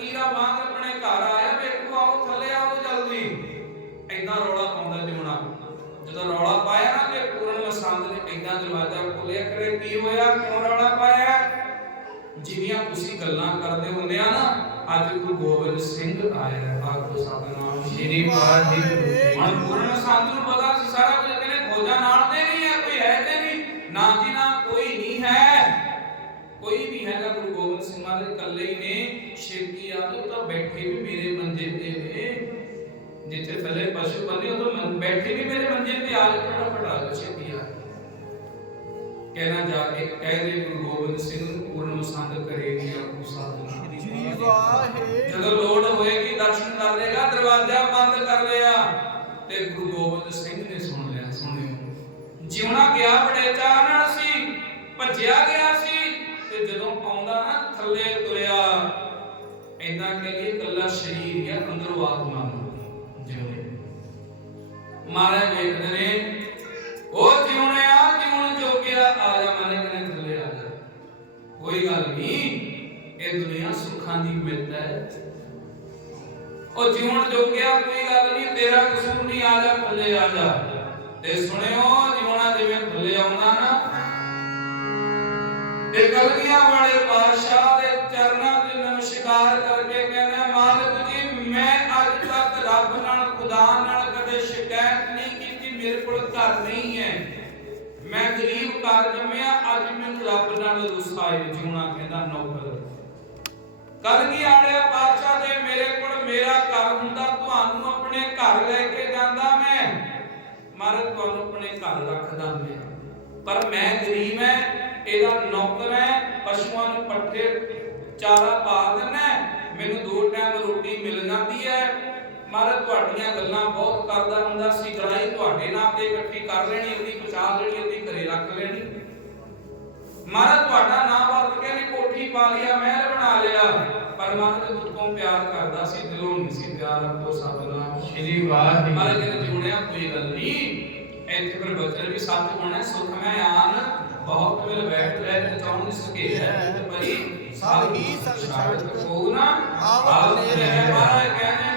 ਤੀਰਾ ਵਾਂਗ ਆਪਣੇ ਘਰ ਆਇਆ ਵੇਖੋ ਆਓ ਥੱਲੇ ਆਓ ਜਲਦੀ। ਐਦਾਂ ਰੌਲਾ ਪਾਉਂਦਾ ਜਮਣਾ ਜਦੋਂ ਰੌਲਾ ਪਾਇਆ ਨਾ ਕਿ ਪੂਰਨ ਮਸੰਦ ਨੇ ਐਦਾਂ ਦਰਵਾਜ਼ਾ ਖੋਲਿਆ ਕਰੇ ਕੀ ਹੋਇਆ? ਕਿਉਂ ਰੌਲਾ ਪਾਇਆ? ਜਿਵੇਂ ਤੁਸੀਂ ਗੱਲਾਂ ਕਰਦੇ ਹੁੰਦੇ ਆ ਨਾ ਅੱਜ ਗੁਰੂ ਗੋਬਿੰਦ ਸਿੰਘ ਆਇਆ ਆਖੋ ਸਤਨਾਮ ਸ਼੍ਰੀ ਵਾਹਿਗੁਰੂ ਹੁਣ ਪੂਰਨ ਸੰਤ ਨੂੰ ਸਾਰਾ ਨੇ ਛੇਤੀ ਆ ਜਾਓ ਤਾਂ ਬੈਠੇ ਵੀ ਮੇਰੇ ਮੰਜੇ ਤੇ ਨੇ। ਜਿੱਥੇ ਥੱਲੇ ਪਸ਼ੂ ਬੰਨੇ ਉਹ ਤਾਂ ਬੈਠੇ ਵੀ ਮੇਰੇ ਮੰਜੇ ਤੇ ਆ ਜਾਓ ਫਟਾਫਟ ਆ ਜਾਓ ਛੇਤੀ ਆ। ਕਹਿਣਾ ਜਾ ਕੇ ਕਹਿ ਦੇ ਗੁਰੂ ਗੋਬਿੰਦ ਸਿੰਘ ਨੂੰ ਪੂਰਨ ਮਸੰਦ ਕਰੇਗੀ ਆਪੂ ਸਾਧਨਾ। ਜੀ ਵਾਹੇ ਜਦੋਂ ਲੋੜ ਹੋਏਗੀ ਦਰਸ਼ਨ ਕਰ ਲੇਗਾ ਦਰਵਾਜ਼ਾ ਬੰਦ ਕਰ ਲਿਆ। ਤੇ ਗੁਰੂ ਗੋਬਿੰਦ ਸਿੰਘ ਨੇ ਸੁਣ ਲਿਆ ਸੁਣਿਓ। ਜਿਉਣਾ ਗਿਆ ਬੜੇ ਚਾਹ ਨਾਲ ਸੀ ਭੱਜਿਆ ਇੰਨਾ ਕਿ ਇਹ ਕੱਲਾ ਸਰੀਰ ਜਾਂ ਅੰਦਰੋਂ ਆਤਮਾ ਨੂੰ ਜਿਉਣੇ ਮਾਰੇ ਵੇਖਦੇ ਨੇ ਉਹ ਜਿਉਣਿਆ ਜਿਉਣ ਜੋਗਿਆ ਆ ਜਾ ਮਾਰੇ ਕਨੇ ਥੱਲੇ ਆ ਜਾ ਕੋਈ ਗੱਲ ਨਹੀਂ ਇਹ ਦੁਨੀਆ ਸੁੱਖਾਂ ਦੀ ਮਿੱਤ ਹੈ ਉਹ ਜਿਉਣ ਜੋਗਿਆ ਕੋਈ ਗੱਲ ਨਹੀਂ ਤੇਰਾ ਕਸੂਰ ਨਹੀਂ ਆ ਜਾ ਥੱਲੇ ਆ ਜਾ ਤੇ ਸੁਣਿਓ ਜਿਉਣਾ ਜਿਵੇਂ ਥੱਲੇ ਆਉਂਦਾ ਨਾ ਤੇ ਕਲਗੀਆਂ ਵਾਲੇ ਮੇਰੇ ਕੋਲ ਘਰ ਨਹੀਂ ਹੈ। ਮੈਂ ਗਰੀਬ ਘਰ ਜੰਮਿਆ, ਅੱਜ ਮੈਨੂੰ ਰੱਬ ਨਾਲ ਰੁਸਾਏ ਜਿਉਣਾ ਕਹਿੰਦਾ ਨੌਕਰ। ਕਲਗੀ ਆੜਿਆ ਪਾਤਸ਼ਾਹ ਦੇ ਮੇਰੇ ਕੋਲ, ਮੇਰਾ ਘਰ ਹੁੰਦਾ, ਤੁਹਾਨੂੰ ਆਪਣੇ ਘਰ ਲੈ ਕੇ ਜਾਂਦਾ ਮੈਂ। ਮਹਾਰਾਜ ਤੁਹਾਨੂੰ ਆਪਣੇ ਘਰ ਰੱਖਦਾ ਮੈਂ। ਪਰ ਮੈਂ ਗਰੀਬ ਐ, ਇਹਦਾ ਨੌਕਰ ਐ, ਪਸ਼ੂਆਂ ਨੂੰ ਪੱਠੇ ਚਾਰਾ ਪਾ ਦਿੰਨਾ ਮੈਨੂੰ ਦੋ ਟਾਈਮ ਰੋਟੀ ਮਿਲ ਜਾਂਦੀ ਹੈ ਮਹਾਰਾਜ ਤੁਹਾਡੀਆਂ ਗੱਲਾਂ ਬਹੁਤ ਕਰਦਾ ਹੁੰਦਾ ਸੀ ਗੜਾਈ ਤੁਹਾਡੇ ਨਾਮ ਤੇ ਇਕੱਠੀ ਕਰ ਲੈਣੀ ਉਹਦੀ ਪਛਾ ਲੈਣੀ ਉਹਦੀ ਘਰੇ ਰੱਖ ਲੈਣੀ। ਮਹਾਰਾਜ ਤੁਹਾਡਾ ਨਾਮ ਵਰਤ ਕੇ ਨੇ ਕੋਠੀ ਪਾ ਲਿਆ ਮਹਿਲ ਬਣਾ ਲਿਆ। ਪਰ ਮਨ ਦੇ ਬੁੱਤ ਤੋਂ ਪਿਆਰ ਕਰਦਾ ਸੀ ਦਿਲੋਂ ਨਹੀਂ ਸੀ ਪਿਆਰ ਆਪੋ ਸਤਨਾਮ। ਸ਼੍ਰੀ ਵਾਹਿਗੁਰੂ। ਮਹਾਰਾਜ ਕਹਿੰਦੇ ਜੁੜਿਆ ਕੋਈ ਗੱਲ ਨਹੀਂ ਇੱਥੇ ਫਿਰ ਬਚਨ ਵੀ ਸੱਚ ਹੋਣਾ ਸੁਖ ਮੈਂ ਆਨ ਬਹੁਤ ਮਿਲ ਬੈਠ ਲੈ ਤੇ ਚਾਹੁੰ ਸਕੇ ਹੈ ਤੇ ਪਰੀ ਸਭ ਹੀ ਸੰਗ ਛੱਡ ਕੋ ਨਾ ਲੈ ਲੈ ਲੈ। ਮਹਾਰਾਜ ਕਹਿੰਦੇ ਨੇ